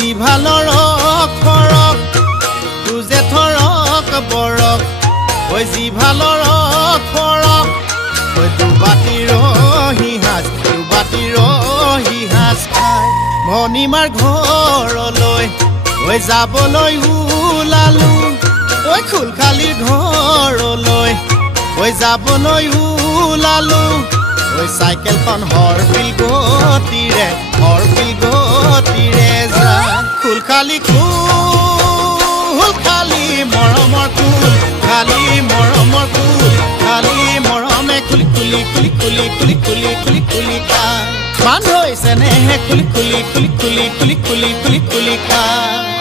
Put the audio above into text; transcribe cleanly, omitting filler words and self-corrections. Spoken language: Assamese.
জিভালৰ খৰক তুজে থৰক বৰক ঐ জিভালৰ খৰক ঐ দুবাটিৰ হিহাজ খাই মণিমাৰ ঘৰলৈ ঐ যাবলৈ ওলালো ঐ খুলখালিৰ ঘৰলৈ ঐ যাবলৈ ওলালো ঐ চাইকেলখন হৰপিল গতিৰে যায় খুলখালি খালি মৰমৰ কুল খালি মৰমৰ কুল খালি মৰমে খুলি খুলি খুলি খুলি খুলি খুলি খুলি খুলি খাই মান হৈছে নেহে খুলি খুলি খুলি খুলি খুলি খুলি খুলি খুলি খাই